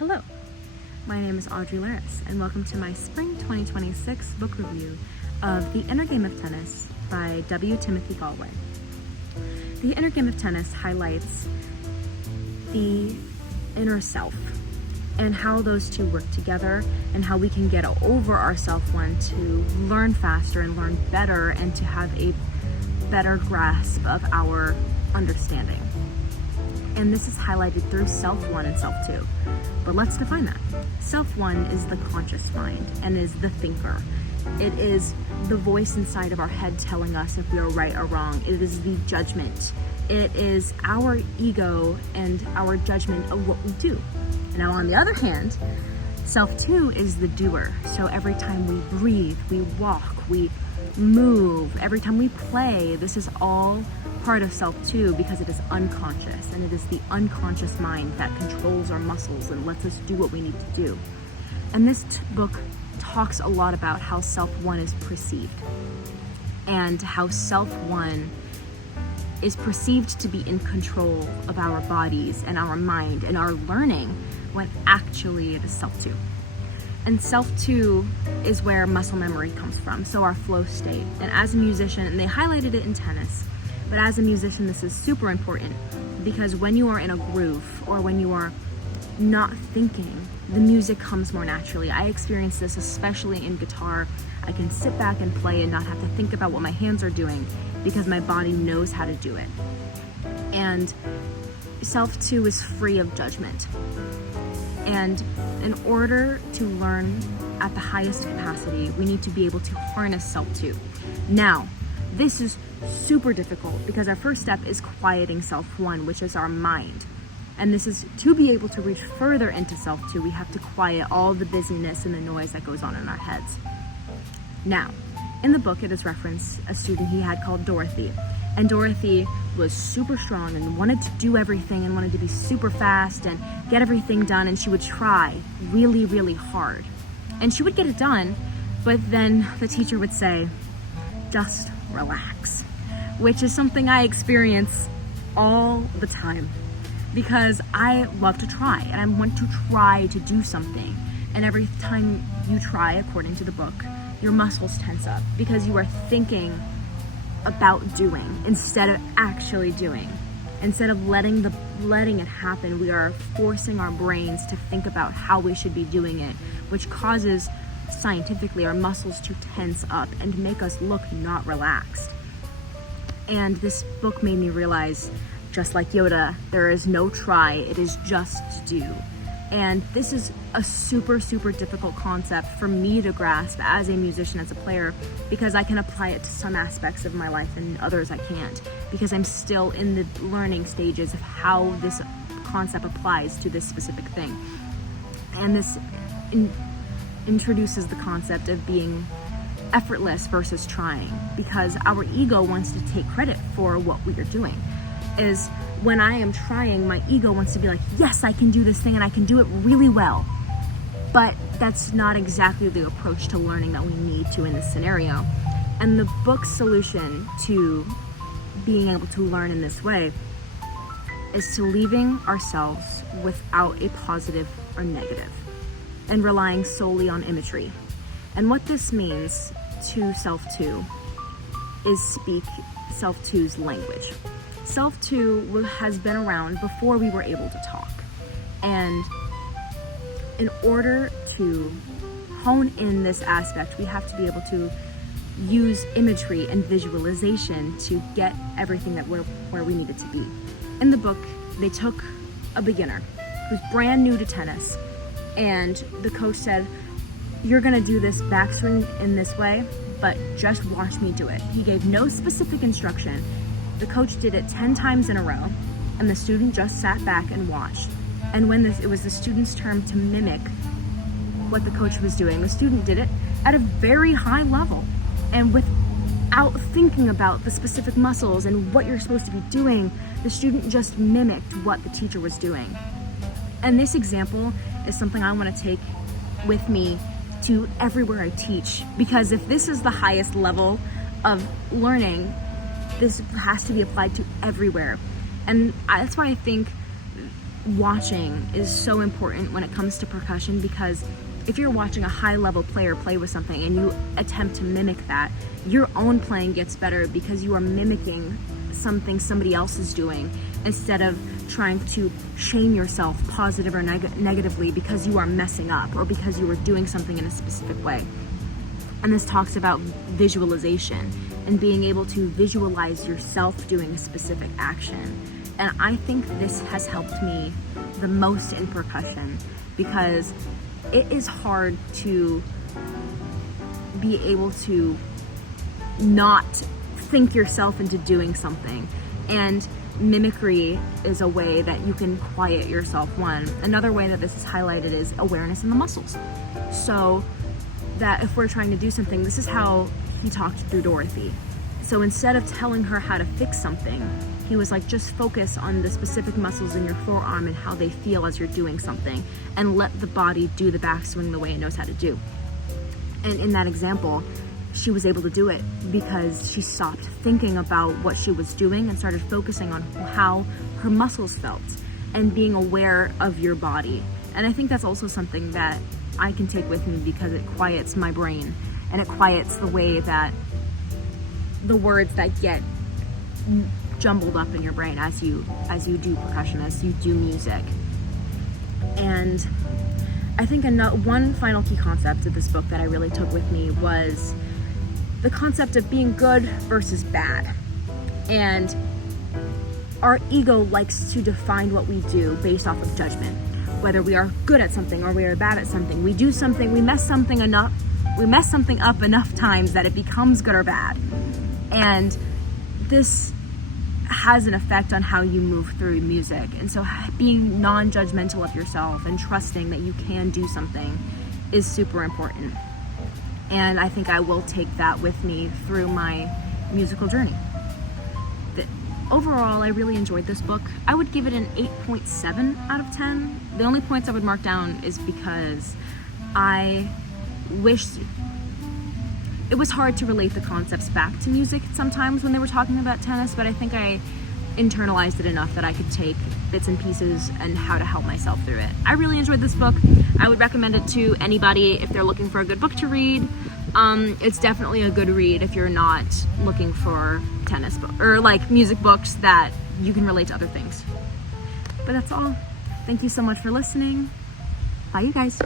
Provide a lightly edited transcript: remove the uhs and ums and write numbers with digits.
Hello, my name is Audrey Laris, and welcome to my Spring 2026 book review of The Inner Game of Tennis by W. Timothy Galway. The Inner Game of Tennis highlights the inner self and how those two work together and how we can get over our self-one to learn faster and learn better and to have a better grasp of our understanding. And this is highlighted through self-one and self-two. But let's define that. Self-one is the conscious mind and is the thinker. It is the voice inside of our head telling us if we are right or wrong. It is the judgment. It is our ego and our judgment of what we do. Now, on the other hand, self-two is the doer. So every time we breathe, we walk, we move, every time we play, this is all part of self-two because it is unconscious, and it is the unconscious mind that controls our muscles and lets us do what we need to do. And this book talks a lot about how self-one is perceived and how self-one is perceived to be in control of our bodies and our mind and our learning when actually it is self-two. And self-two is where muscle memory comes from, so our flow state. And as a musician, and they highlighted it in tennis, but as a musician, this is super important because when you are in a groove or when you are not thinking, the music comes more naturally. I experience this especially in guitar. I can sit back and play and not have to think about what my hands are doing because my body knows how to do it. And self-two is free of judgment. And in order to learn at the highest capacity, we need to be able to harness self-two. Now, this is super difficult because our first step is quieting self-one, which is our mind. And this is to be able to reach further into self-two, we have to quiet all the busyness and the noise that goes on in our heads. Now, in the book, it is referenced a student he had called Dorothy. And Dorothy was super strong and wanted to do everything and wanted to be super fast and get everything done. And she would try really, really hard. And she would get it done, but then the teacher would say, just relax, which is something I experience all the time because I love to try and I want to try to do something. And every time you try, according to the book, your muscles tense up because you are thinking about doing instead of actually doing. Instead of letting it happen, we are forcing our brains to think about how we should be doing it, which causes scientifically our muscles to tense up and make us look not relaxed. And this book made me realize, just like Yoda, there is no try, it is just do. And this is a super, super difficult concept for me to grasp as a musician, as a player, because I can apply it to some aspects of my life and others I can't, because I'm still in the learning stages of how this concept applies to this specific thing. And this introduces the concept of being effortless versus trying, because our ego wants to take credit for what we are doing. Is when I am trying, my ego wants to be like, yes, I can do this thing and I can do it really well. But that's not exactly the approach to learning that we need to in this scenario. And the book's solution to being able to learn in this way is to leaving ourselves without a positive or negative and relying solely on imagery. And what this means to self-two is speak self-two's language. Self-two has been around before we were able to talk. And in order to hone in this aspect, we have to be able to use imagery and visualization to get everything that where we needed to be. In the book, they took a beginner who's brand new to tennis, and the coach said, you're gonna do this backswing in this way, but just watch me do it. He gave no specific instruction. The coach did it 10 times in a row, and the student just sat back and watched. And when it was the student's turn to mimic what the coach was doing, the student did it at a very high level and without thinking about the specific muscles and what you're supposed to be doing. The student just mimicked what the teacher was doing. And this example is something I want to take with me to everywhere I teach, because if this is the highest level of learning, this has to be applied to everywhere. And that's why I think watching is so important when it comes to percussion, because if you're watching a high-level player play with something and you attempt to mimic that, your own playing gets better because you are mimicking something somebody else is doing, instead of trying to shame yourself positive or negatively because you are messing up or because you are doing something in a specific way. And this talks about visualization and being able to visualize yourself doing a specific action. And I think this has helped me the most in percussion, because it is hard to be able to not think yourself into doing something. And mimicry is a way that you can quiet yourself. Another way that this is highlighted is awareness in the muscles. So that if we're trying to do something, this is how he talked through Dorothy. So instead of telling her how to fix something, he was like, just focus on the specific muscles in your forearm and how they feel as you're doing something, and let the body do the backswing the way it knows how to do. And in that example, she was able to do it because she stopped thinking about what she was doing and started focusing on how her muscles felt and being aware of your body. And I think that's also something that I can take with me, because it quiets my brain and it quiets the way that the words that get jumbled up in your brain as you do percussion, as you do music. And I think one final key concept of this book that I really took with me was the concept of being good versus bad. And our ego likes to define what we do based off of judgment, whether we are good at something or we are bad at something. We do something, we mess something up enough times that it becomes good or bad. And this has an effect on how you move through music. And so being non-judgmental of yourself and trusting that you can do something is super important. And I think I will take that with me through my musical journey. Overall, I really enjoyed this book. I would give it an 8.7 out of 10. The only points I would mark down is because I wished it was hard to relate the concepts back to music sometimes when they were talking about tennis, but I think I internalized it enough that I could take bits and pieces and how to help myself through it. I really enjoyed this book. I would recommend it to anybody if they're looking for a good book to read. It's definitely a good read if you're not looking for tennis or like music books that you can relate to other things. But that's all. Thank you so much for listening. Bye, you guys.